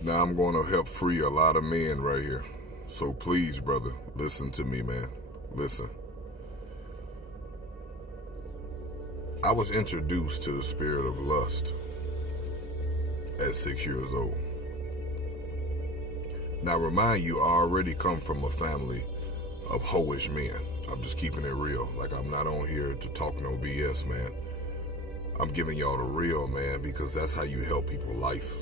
Now I'm going to help free a lot of men right here. So please, brother, listen to me, man. Listen. I was introduced to the spirit of lust at 6 years old. Now remind you, I already come from a family of hoish men. I'm just keeping it real. Like, I'm not on here to talk no BS, man. I'm giving y'all the real, man, because that's how you help people life.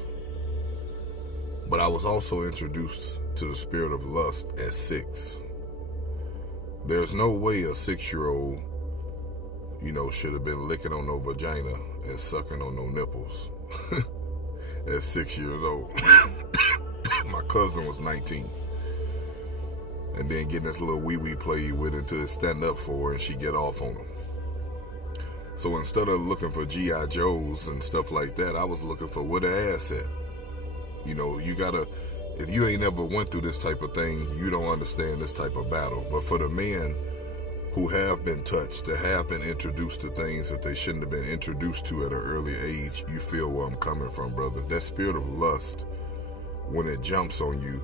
But I was also introduced to the spirit of lust at 6. There's no way a 6-year-old, should have been licking on no vagina and sucking on no nipples at 6 years old. My cousin was 19. And then getting this little wee-wee played with until it stand up for her and she get off on him. So instead of looking for G.I. Joes and stuff like that, I was looking for where the ass at. You gotta, if you ain't never went through this type of thing, you don't understand this type of battle. But for the men who have been touched, that have been introduced to things that they shouldn't have been introduced to at an early age, you feel where I'm coming from, brother. That spirit of lust, when it jumps on you,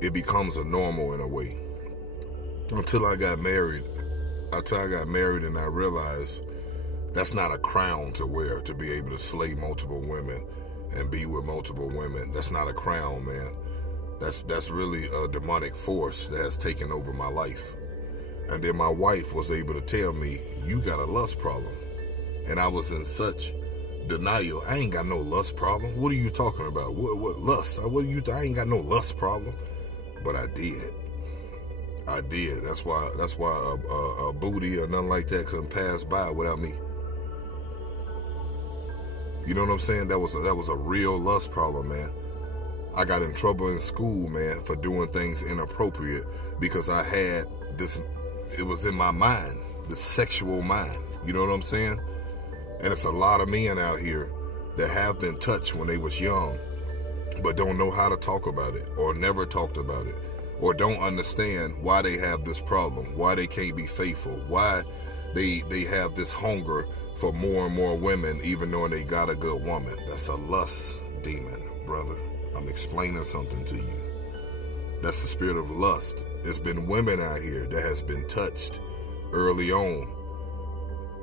it becomes a normal in a way. Until I got married and I realized that's not a crown to wear, to be able to slay multiple women and be with multiple women. That's not a crown, man. That's really a demonic force that has taken over my life. And then my wife was able to tell me, you got a lust problem. And I was in such denial. I ain't got no lust problem. What are you talking about? What lust? I ain't got no lust problem. But I did. That's why a booty or nothing like that couldn't pass by without me. You know what I'm saying? That was a real lust problem, man. I got in trouble in school, man, for doing things inappropriate because I had this, it was in my mind, the sexual mind. You know what I'm saying? And it's a lot of men out here that have been touched when they was young, but don't know how to talk about it or never talked about it or don't understand why they have this problem, why they can't be faithful, why they have this hunger for more and more women even though they got a good woman. That's a lust demon, brother. I'm explaining something to you. That's the spirit of lust. There's been women out here that has been touched early on,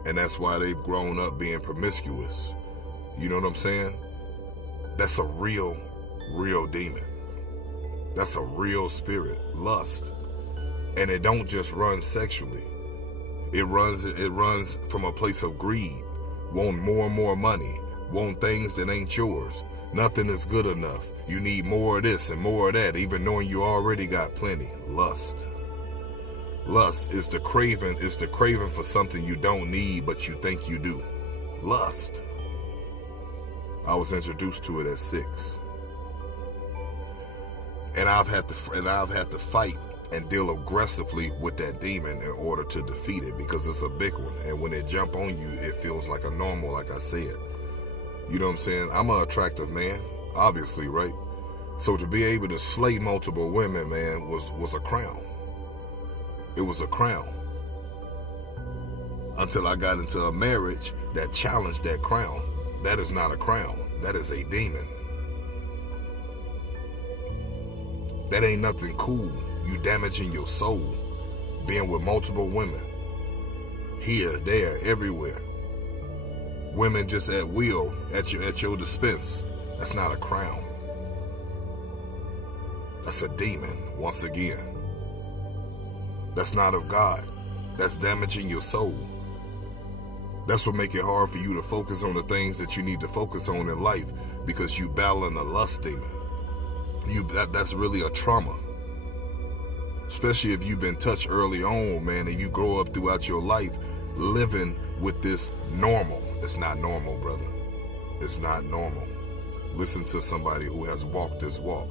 and that's why they've grown up being promiscuous. You know what I'm saying? That's a real demon. That's a real spirit, lust. And it don't just run sexually. It runs from a place of greed, want more and more money, want things that ain't yours. Nothing is good enough. You need more of this and more of that, even knowing you already got plenty. Lust. Lust is the craving for something you don't need, but you think you do. Lust. I was introduced to it at 6. And I've had to fight and deal aggressively with that demon in order to defeat it, because it's a big one. And when it jump on you, it feels like a normal, like I said. You know what I'm saying? I'm an attractive man, obviously, right? So to be able to slay multiple women, man, was a crown. It was a crown. Until I got into a marriage that challenged that crown. That is not a crown. That is a demon. That ain't nothing cool. You damaging your soul, being with multiple women. Here, there, everywhere. Women just at will, at your dispense. That's not a crown. That's a demon, once again. That's not of God. That's damaging your soul. That's what make it hard for you to focus on the things that you need to focus on in life, because you battling a lust demon. That's really a trauma. Especially if you've been touched early on, man, and you grow up throughout your life living with this normal. It's not normal, brother. It's not normal. Listen to somebody who has walked this walk.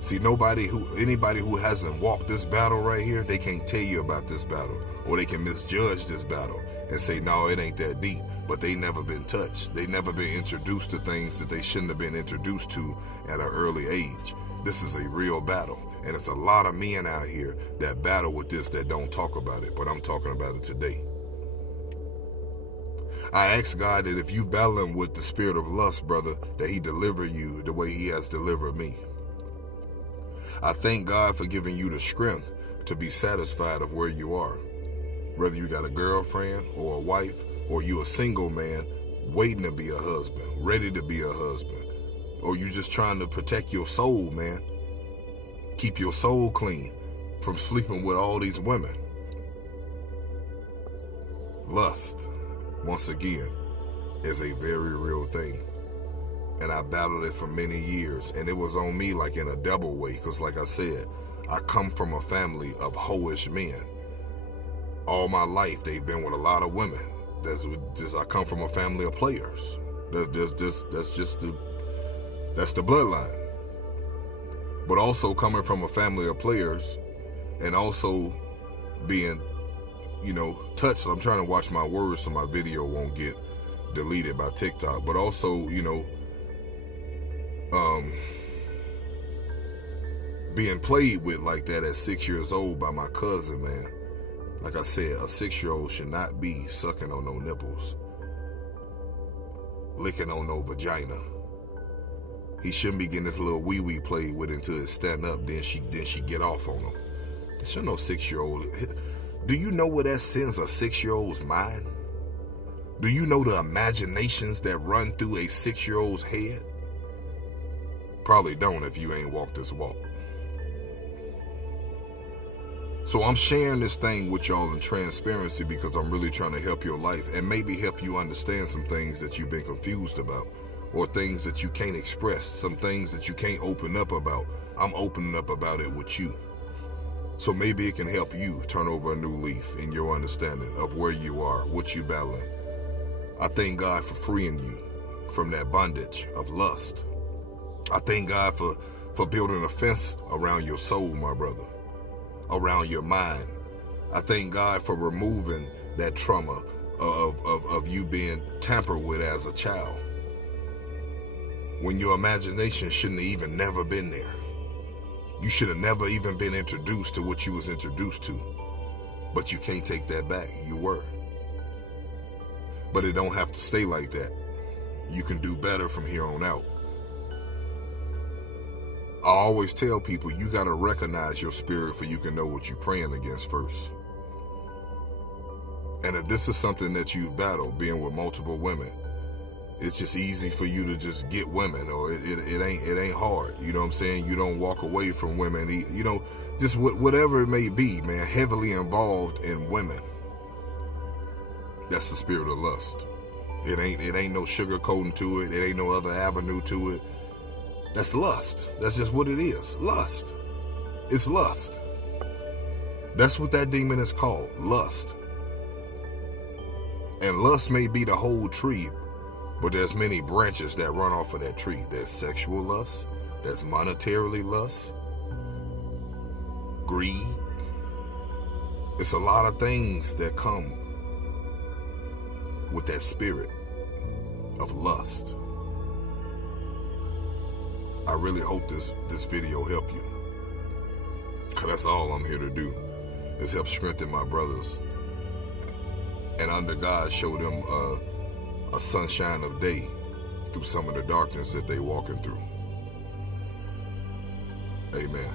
See, anybody who hasn't walked this battle right here, they can't tell you about this battle, or they can misjudge this battle and say, no, it ain't that deep. But they never been touched. They never been introduced to things that they shouldn't have been introduced to at an early age. This is a real battle. And it's a lot of men out here that battle with this that don't talk about it, but I'm talking about it today. I ask God that if you battling with the spirit of lust, brother, that he deliver you the way he has delivered me. I thank God for giving you the strength to be satisfied of where you are. Whether you got a girlfriend or a wife, or you a single man waiting to be a husband, ready to be a husband, or you just trying to protect your soul, man. Keep your soul clean from sleeping with all these women. Lust, once again, is a very real thing. And I battled it for many years. And it was on me like in a double way. Because like I said, I come from a family of hoish men. All my life, they've been with a lot of women. I come from a family of players. That's the bloodline. But also coming from a family of players and also being, touched. I'm trying to watch my words so my video won't get deleted by TikTok. But also, being played with like that at 6 years old by my cousin, man. Like I said, a 6-year-old should not be sucking on no nipples, licking on no vagina. He shouldn't be getting this little wee-wee played with until it stand up, then she get off on him. There should no 6-year-old. Do you know where that sends a 6-year-old's mind? Do you know the imaginations that run through a 6-year-old's head? Probably don't if you ain't walked this walk. So I'm sharing this thing with y'all in transparency because I'm really trying to help your life and maybe help you understand some things that you've been confused about, or things that you can't express, some things that you can't open up about. I'm opening up about it with you. So maybe it can help you turn over a new leaf in your understanding of where you are, what you're battling. I thank God for freeing you from that bondage of lust. I thank God for building a fence around your soul, my brother, around your mind. I thank God for removing that trauma of you being tampered with as a child, when your imagination shouldn't have even never been there. You should have never even been introduced to what you was introduced to. But you can't take that back. You were. But it don't have to stay like that. You can do better from here on out. I always tell people you got to recognize your spirit for you can know what you're praying against first. And if this is something that you battle, being with multiple women, it's just easy for you to just get women, or it ain't hard. You know what I'm saying? You don't walk away from women. Just whatever it may be, man, heavily involved in women. That's the spirit of lust. It ain't no sugarcoating to it. It ain't no other avenue to it. That's lust. That's just what it is. Lust. It's lust. That's what that demon is called. Lust. And lust may be the whole tree, but there's many branches that run off of that tree. There's sexual lust. There's monetarily lust. Greed. It's a lot of things that come with that spirit of lust. I really hope this video help you, because that's all I'm here to do, is help strengthen my brothers, and under God show them a sunshine of day through some of the darkness that they walking through. Amen.